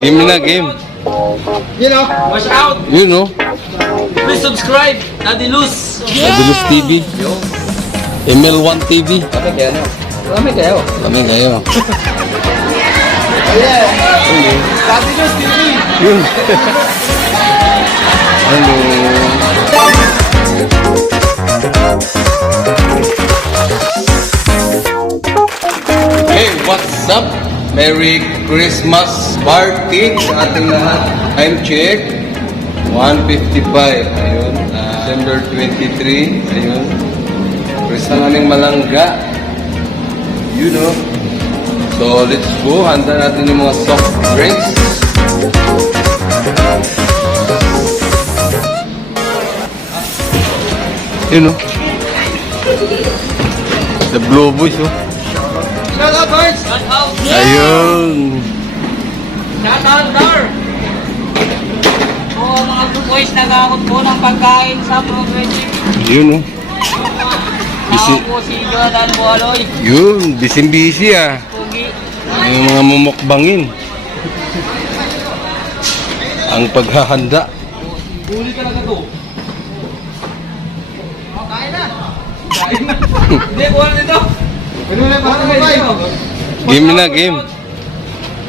Game na, game. You know, Watch out! You know, Please subscribe! Daddy Luz! Adulus TV, ML1 TV. Kami kayo na. Kami kayo. Kami kayo. Daddy Luz TV. Yun. Hello. Hey, what's up? Merry Christmas party sa ating lahat. Time check. 1:55. Ayun. December 23. Ayun. Christmas naming malangga. You know. So, let's go. Handa natin yung mga soft drinks. You know. The Blue Boys, oh. Shout out, boys. Shout out! Ayun. Shout out, Dar! Oo, mga good boys, nag-aakot po ng pagkain sa province. Yun, oh. Ako po si Jonathan Bualoy. Yun, busy-busy, ah. Pugi. Yung mga mumukbangin. Ang paghahanda. Huli ka na to. Kain na! Kain na! Hindi, buwan nito! Ano na ba? Game na, game.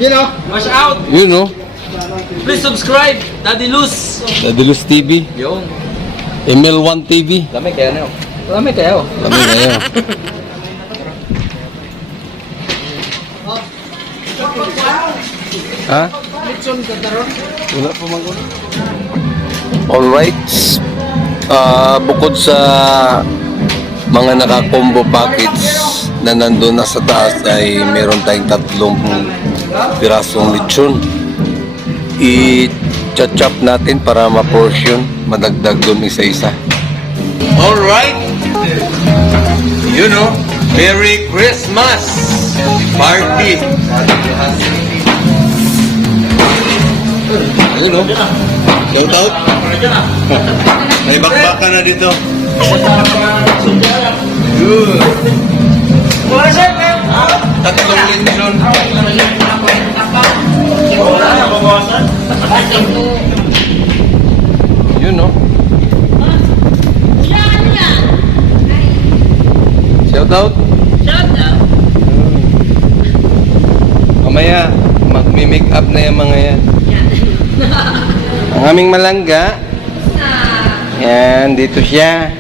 You know, Watch out! Yun, oh. Please subscribe! Daddy Luz! Adulus TV, Yun. ML1 TV. Kami kayo na. Kami kayo. Kami kayo. Ha? Wala pa man ko. Alright. Bukod sa mga naka-combo package na nandun na sa taas ay meron tayong 3 pirasong lechon. I-chop natin para ma-portion, madagdag dun isa-isa. Alright. You know, Merry Christmas party. Ayun, no? Shout out. May bakbaka na dito. Good. Tatlong lechon. Yun, no? Shout out. Mamaya, magmi-make up na yung mga yan. Ang aming malangga. Yan, dito siya.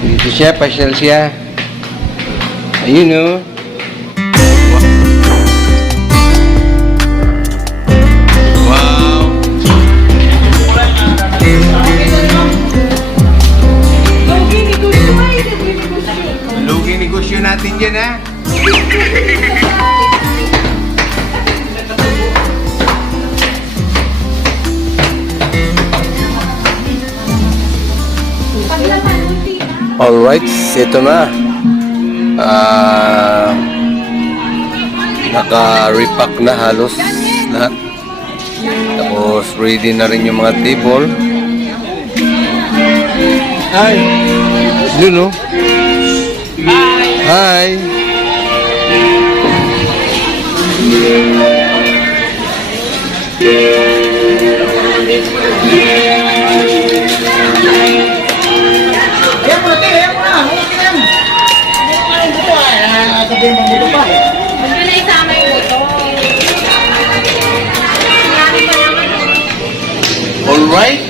Dito siya, pasyal siya. Ayun, oh. Wow. Lugi negosyo natin dyan, ha? Alright, ito na. Naka-repack na halos lahat. Tapos ready na rin yung mga table. Hi! Yun, no? Hi! kaya mo na, kaya mo na. Okay na. Sabihin mo dito pa. Huwag nyo na isama yung motor. Marami pa naman. Alright?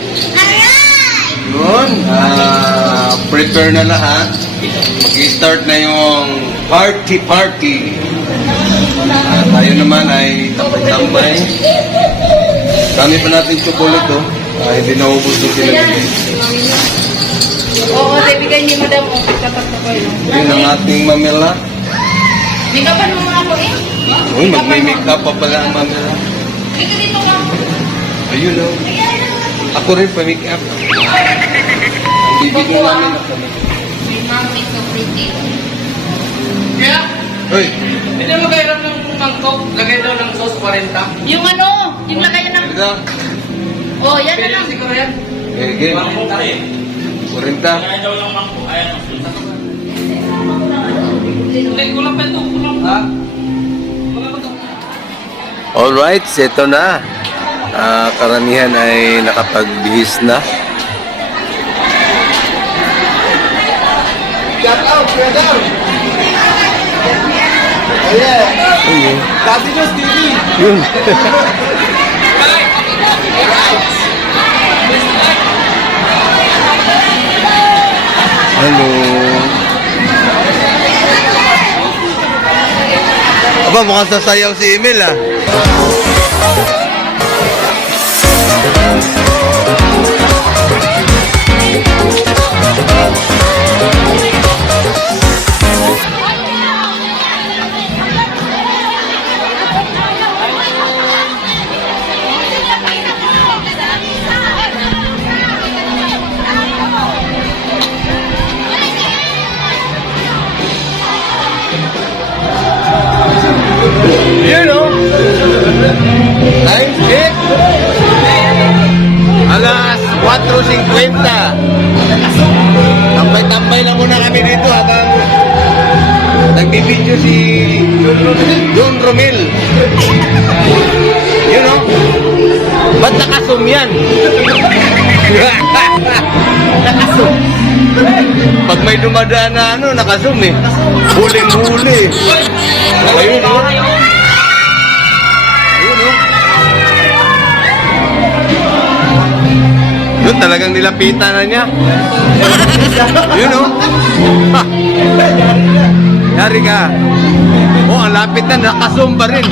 Yun. Prepare na lahat. Mag-start na yung party. Tayo naman ay tambay-tambay. Dami pa natin chocolate, oh. Hindi naubos yung pinagiging. Oo, bibigay ni Madam o pagkapat na ko yun. Yun ang ating mamela. Di ka pa naman ako eh. Uy, mag-make up pa pala ang mamela. Dito dito lang. Ayun, oh. Ako rin pa-make up. Ang bibigyan namin ako. May mami so pretty. Kaya, Uy, hindi mo kayo ng mangkok. Lagay daw ng sauce 40. Yung ano, yung lagayan ng... ito. Oh, yan na Pwede lang. siguro yan. Okay, game. 40. Kulang pa ito. Kulang pa. Alright, ito na. Karamihan ay nakapagbihis na. Shout out, Kuya Dam. Oh yeah. Dati Diyos TV. Yun. Hello. Aba, mukhang sasayaw si Emil ah. You know, time check. Alas 4:50. Tambay-tambay lang muna kami dito habang nagbibideo si Don Romel. You know, ba't nakasum yan? Nakasum. Pag may dumadaan na ano, nakasum eh. Huling-huli. Ayun oh. Ayun oh. Yun talagang nilapitan na niya. Yun oh. Ha. Yari ka. Oh, ang lapit na, nakasum pa rin.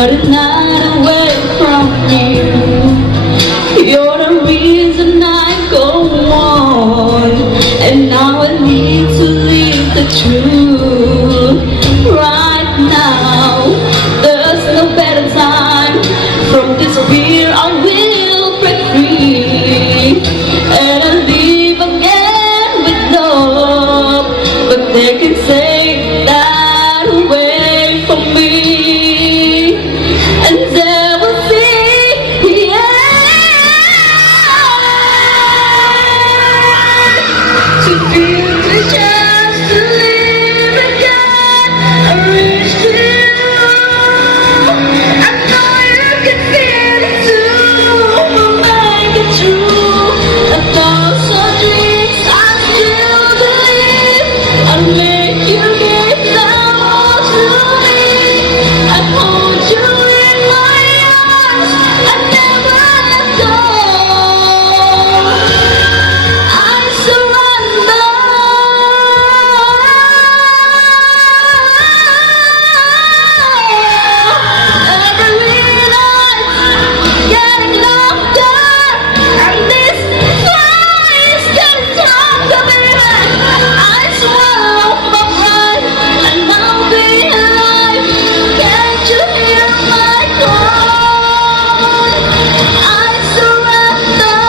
not a night away from you. You're the reason I go on, and now I need to live the truth. Right now, there's no better time. From this fear I will break free, and I live again with love. But they can say that away from me, and they will see the end. To feel the chance to live again, I reach to you. I know you can feel it too. We'll make it true. A thousand dreams I still believe. I'll make you give them all to me. I hold you in my arms. I never let go. I surrender. Every night, getting louder, and this fire is getting stronger, baby. I swallow my pride, and I'll be alive. Can't you hear my cry? I surrender.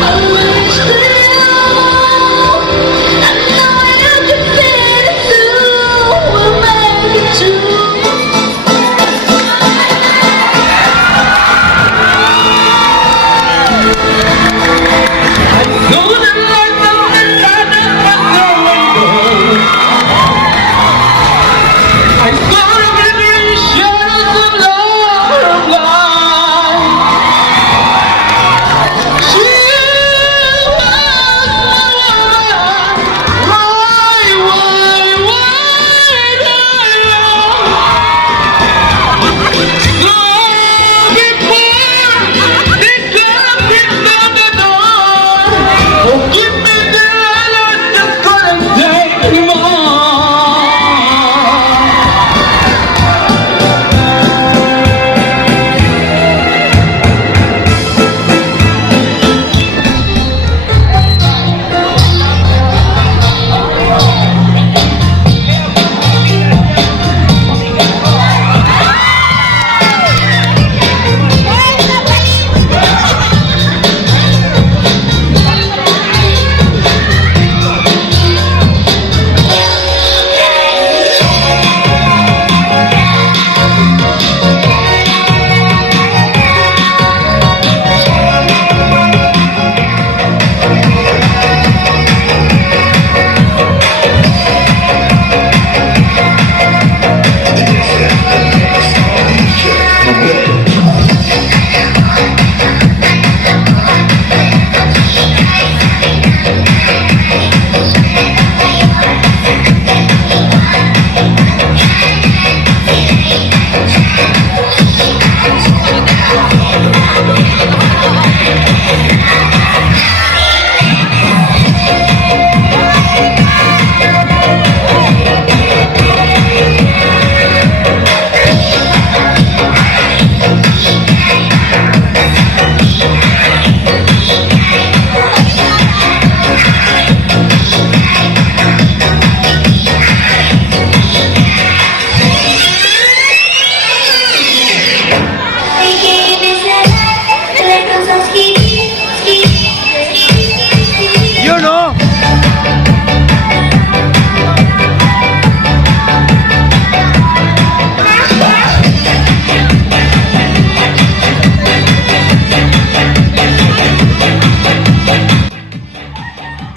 I wish to you. I know you can feel it too. We'll make it true.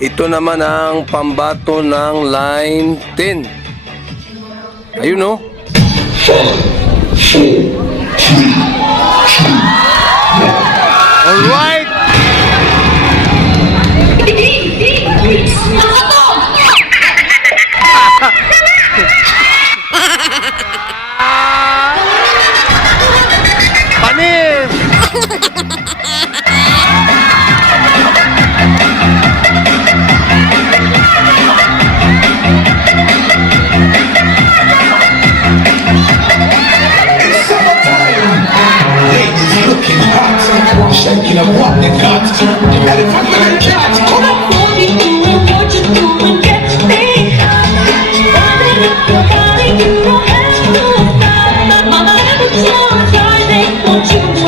Ito naman ang pambato ng line 10. Ayun no? Alright! Panis! shaking up what they got. Elephant with a cat. Come on. What you doing, what you doing, get your thing on. Burning up your body, you don't have to stop. Mama, never try, they want you to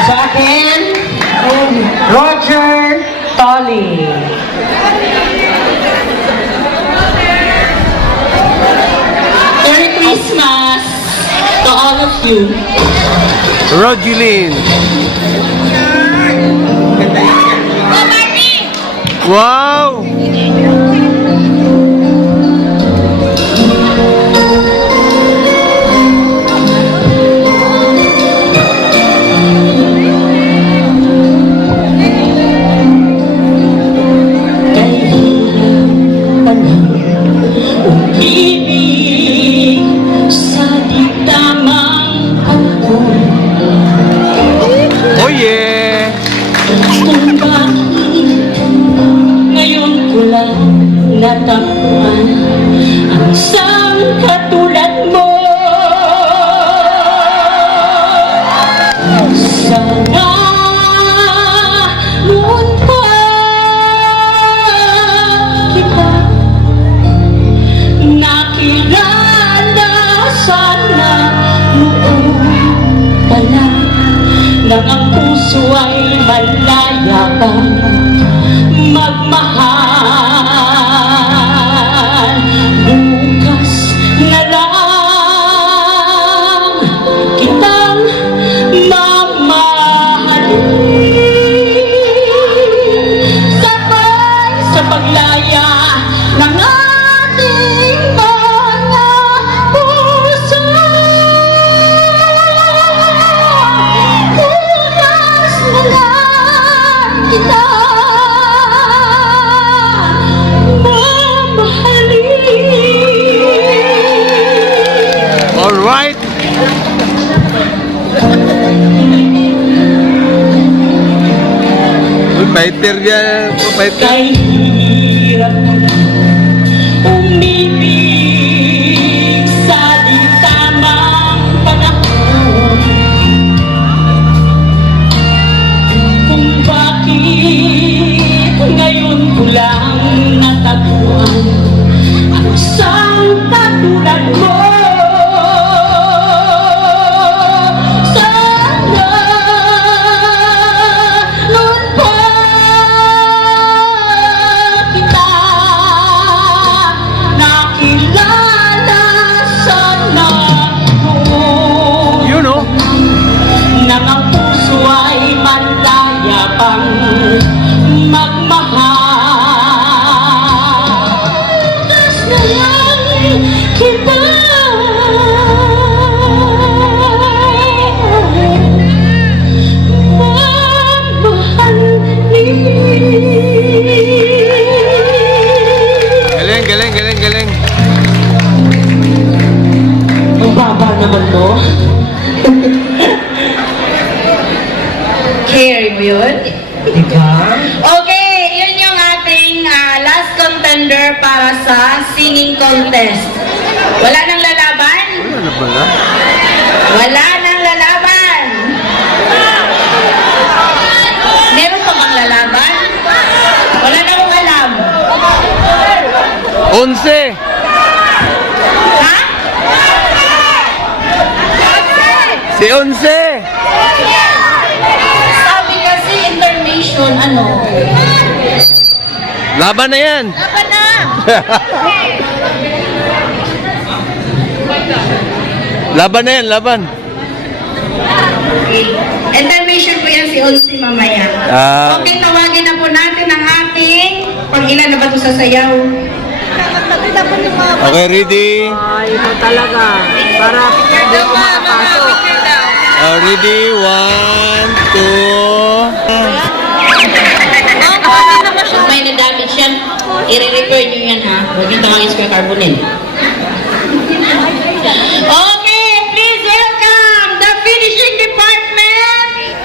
Sa akin, Roger Tolly. Merry Christmas to all of you. Rogelyn. Wow! Ibig sa di tamang panahon. Oh yeah! Kung bakit ngayon ko lang natagpuan ang isang katulad mo. Sana noon pa kita nakilala, sana noon pala nang ang puso ay malaya pang magmahal. Bukas na lang kitang mamahalin, sabay sa paglaya ng ating mga puso. Bukas na lang kita mamahalin. Alright! Uy, fighter yan. Fighter. Kay hirap umibig sa di tamang panahon. Kung bakit ngayon ko lang natagpuan ang isang katulad mo. Sana noon pa kita nakilala, sana noon You know? nang ang puso ay malaya pang magmahal. Tas na lang kita mamahalin. Galing, galing, galing, galing. Ang baba naman mo. Carry mo yun? Diba? Okay, yun yung ating last contender para sa singing contest. Wala nang lalaban? Wala nang lalaban. Meron pa bang lalaban? Wala na akong alam. 11. Ha? Si 11. Sabi kasi intermission, ano? Laban na yan. Laban na! Laban na yan, laban. Intermission po yan si Olsi mamaya. Ah. Okay, tawagin na po natin ang ating pag-ilan na ba ito sa sayaw? Okay, ready? Ay, ito talaga. Para hindi ako makapasok. Ready? 1, 2. Pag may na-damage yan, i-repair nyo yan ha. Huwag yung tawagin square carbonate. Okay, please welcome the finishing department.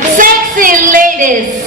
Sexy ladies.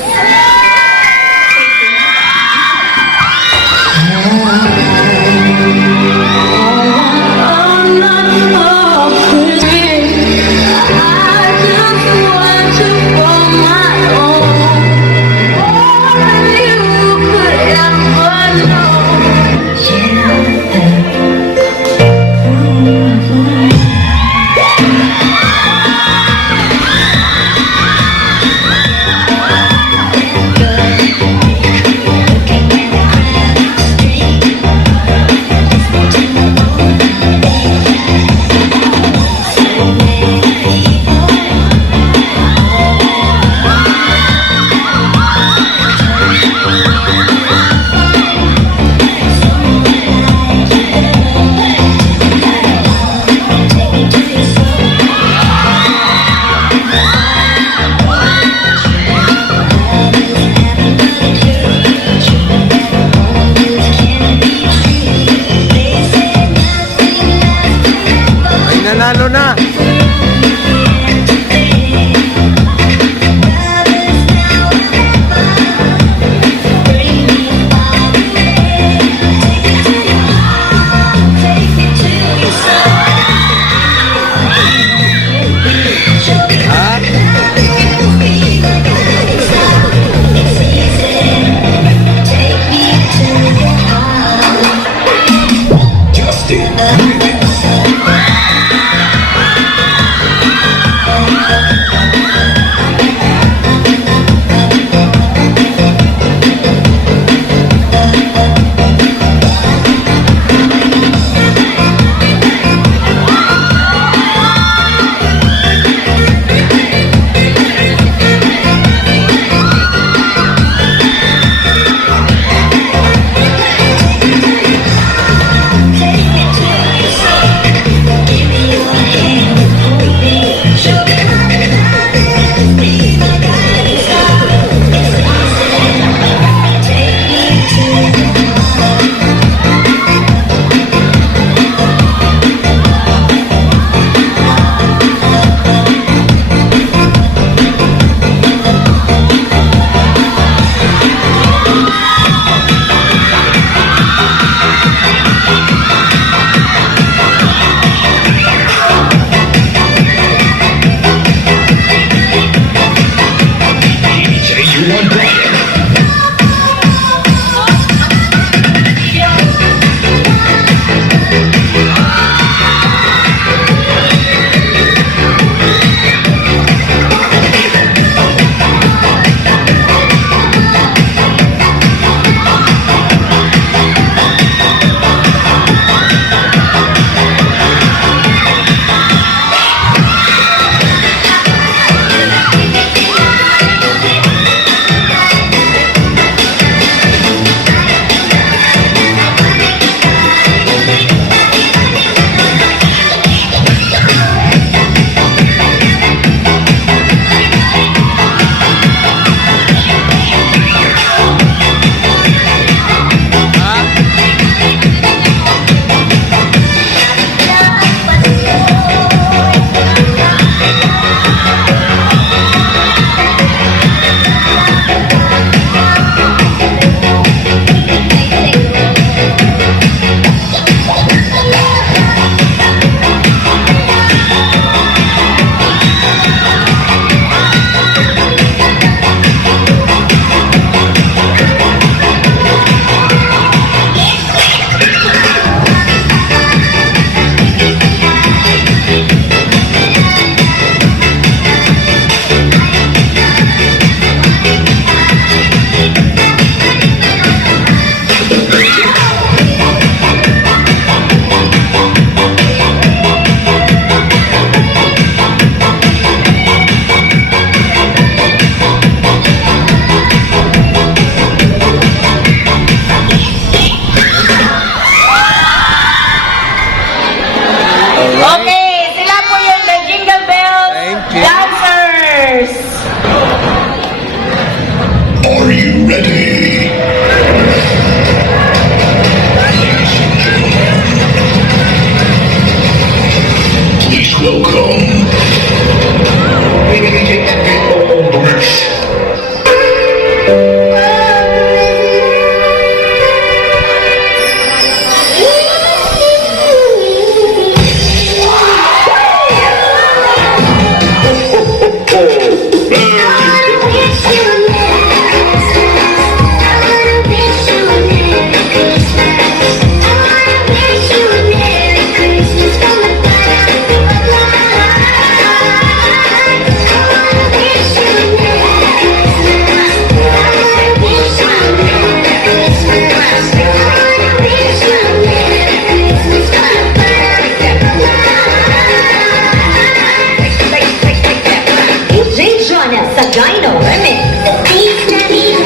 Sagayno Remix. Feliz Navidad.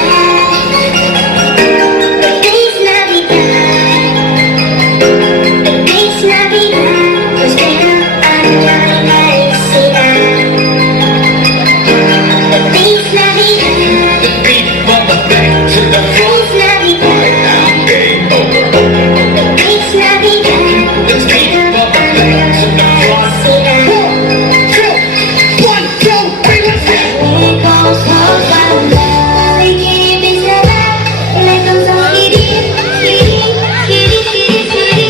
Feliz Navidad. Feliz Navidad. Prospero año y felicidad. Feliz Navidad. The beat from the back to the front. Feliz Navidad. Game over. Feliz Navidad. The beat from the back to the front. One, two, three, let's go. Here comes home from love. We keep it alive. Here comes all kitty, kitty, kitty, kitty, kitty.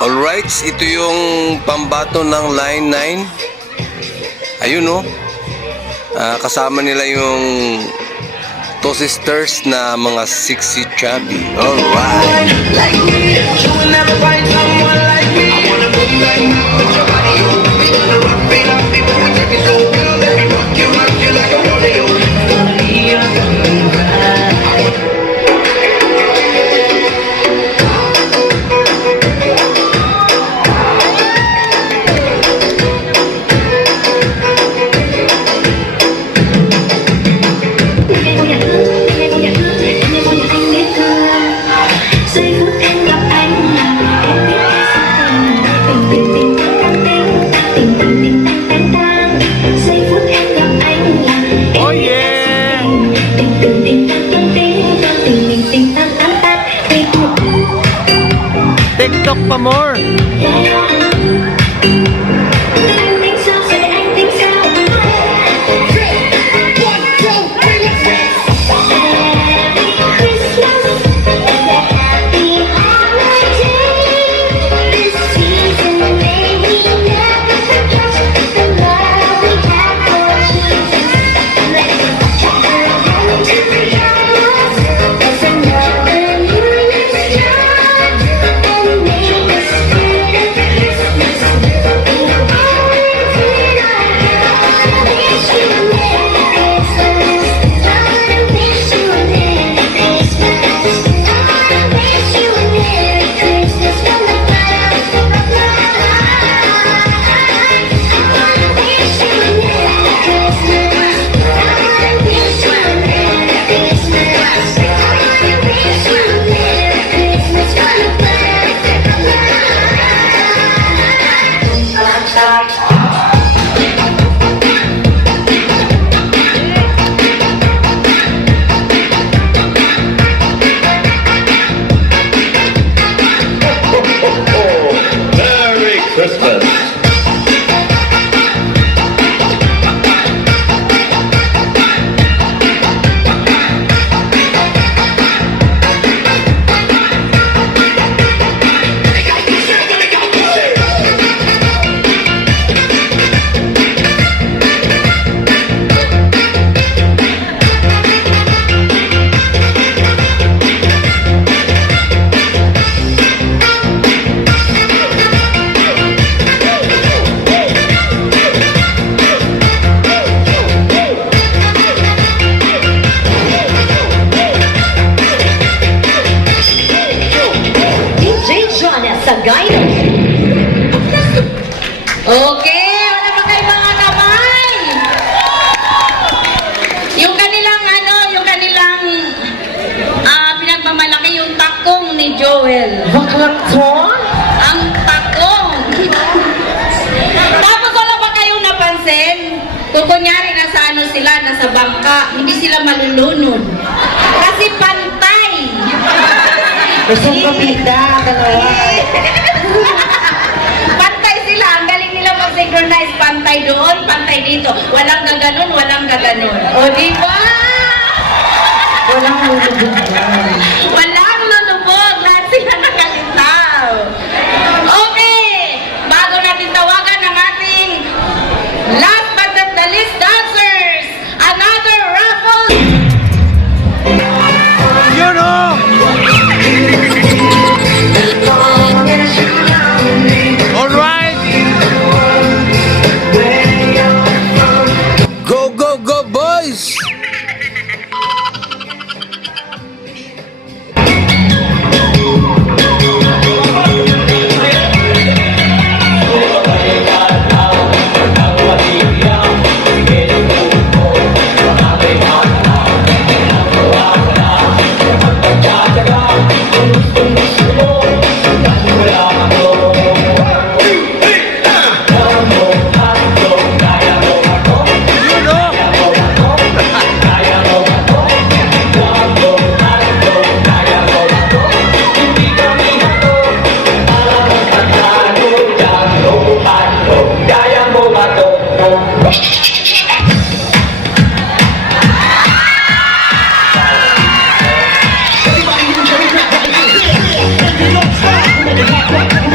Alright, ito yung pambato ng Line 9. Ayun no. Kasama nila yung two sisters na mga sexy chubby. Alright. Giây phút em gặp anh là em biết em sẽ tình tình tình tình tình tang giây phút em gặp anh là em biết em sẽ tình tình tình tang tình tình tang tang tang. TikTok pa more. Anh tính sao rồi anh tính sao? One, two, three, let's go. Happy Christmas and a happy holiday. This season may we never forget the love we have for Jesus. Let's jump around to the house as another new year start and make the spirit of Christmas be always in our hearts. Wish you a Merry Christmas. I wish you a Merry Christmas. I wish you a Merry Christmas from the bottom of my heart. I wish you a Merry Christmas. I wish you a Merry Christmas. I wish you a Merry Christmas from the bottom of my heart. Merry Christmas. DJ Jonas Sagayno. Okay, wala pa kayo mga kamay. Yung kanilang pinagmamalaki yung takong ni Joel. Ang takong. Tapos wala pa kayong napansin? Kung kunyari nasa sila, nasa bangka, hindi sila malulunod. Kasi pantay. Gusto ko pita, dalawa. Pantay sila, ang galing nila mag-synchronize. Pantay doon, pantay dito. Walang gaganon, walang gaganon. O, di ba? Walang lulubog yan. Walang lulubog. Lahat sila nakalitaw. Okay. Bago natin tawagan ang ating last but not the least dancers, another raffle. Yun o! Alright! Go, go, go, boys!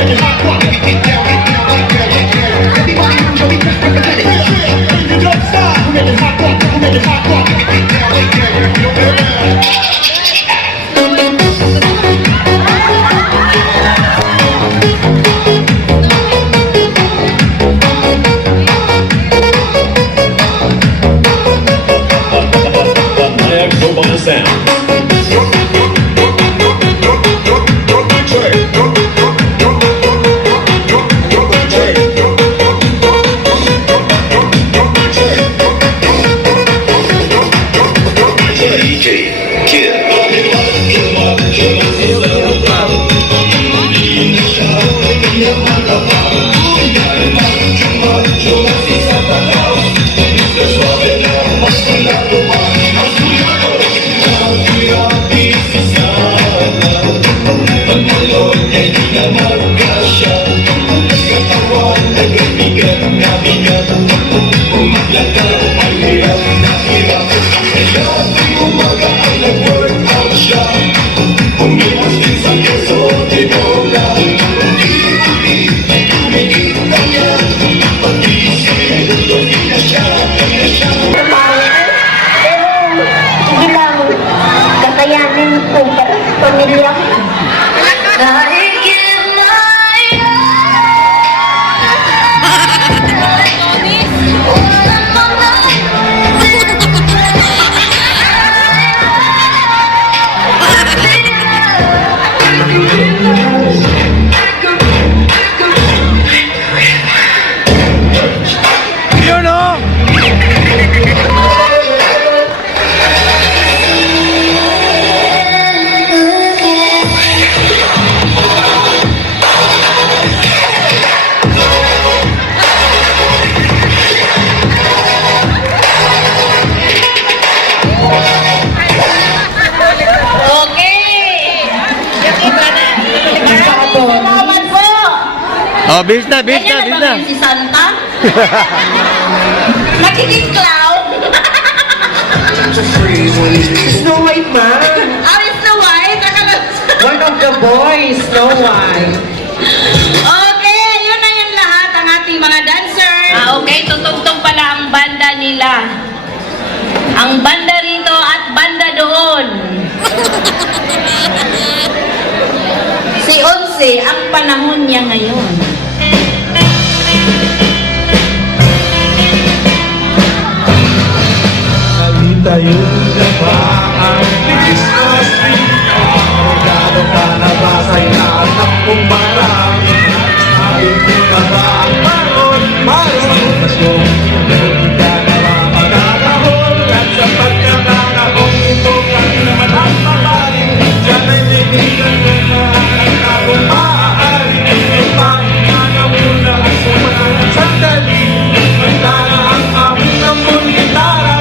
making hot water. Get down, get down, get down, get down. Everybody move, so we just represent it. Bring the dope side. We're making hot water. We're making hot water. Get down, get down, get down. Maya Global Sound. DJ Kid. Sige lang, kakayanin ko para sa pamilya ko. Okay. Salamat po. Oh, bilis na, bilis na, Ganyan bilis na na. ba ngayon si Santa? Nagiging clown? Snow White man. Ah, it's Snow White? One of the boys, Snow White. Okay, yun na yun lahat ang ating mga dancers. Okay, tutugtog pala ang banda nila. Ang banda rito at banda doon. Si Onse, ang panahon niya ngayon. Nalita yung napaan Christmas tree Regalo ka na ba sa inaanak kong marami Ayun ko na ba ang paron para sa okasyon Hindi ka na ba magkakahol At sa pagkakakahol ito ka naman ang mamarin Diyan ay ligitan mo na ang akong maaari Ang pangina muna ang sumanang sandali Magtara ang aming amon gitara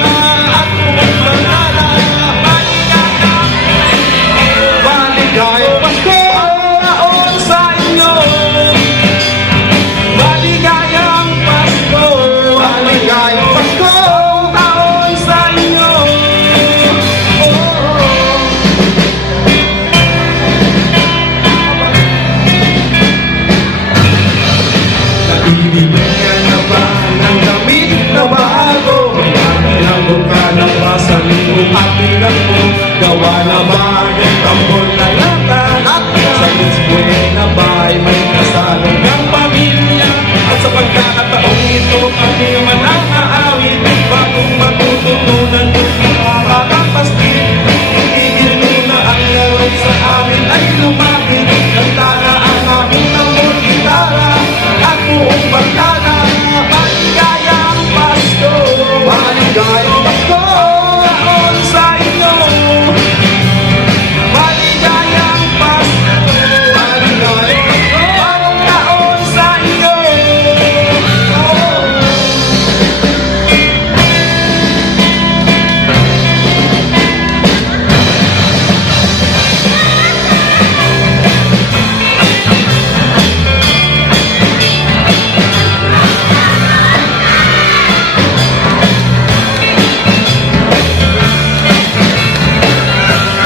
at kung manala Maligayang Pasko taon sa inyo Maligayang Pasko Maligayang Pasko taon sa inyo Naibigan na ba ng damit na bago? Naglago ka na ba sa lingkong atinan mo? Gawa na ba ang tambol na lata? Sa display na ba ay may kasalong ng pamilya? At sa pagkakataong ito kami man ang aawit Bagong matututunan ng mga batang pastil Higit na ang laro sa amin ay lumapit Kantana ang aming tambol gitara At buong barkada Maligayang Pasko Maligayang Pasko taon sa inyo Maligayang Pasko Maligayang Pasko taon sa inyo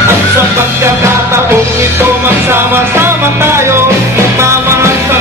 At sa pagkakataong ito magsama-sama tayo Magmamahal sa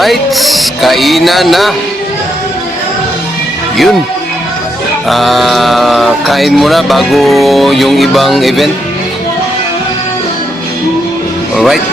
Alright, kainan na. Yun. Kain muna bago yung ibang event. Alright.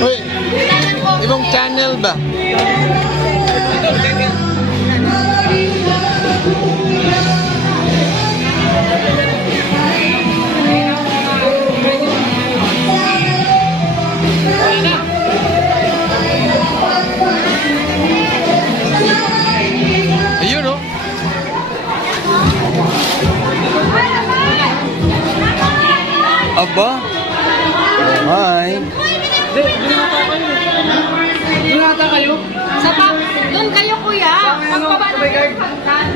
Uy, ibang channel ba? Ayun oh. Aba. Hi. Doon ata kayo. Sa pa, doon kayo kuya. Pagpaba na yung pagtan.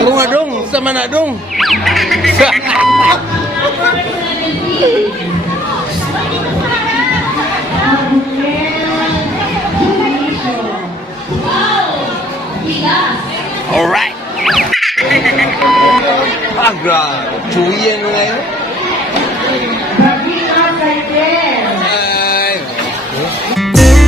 Ako nga dong, sama na dong. Alright. Ah, grabe. Chuyen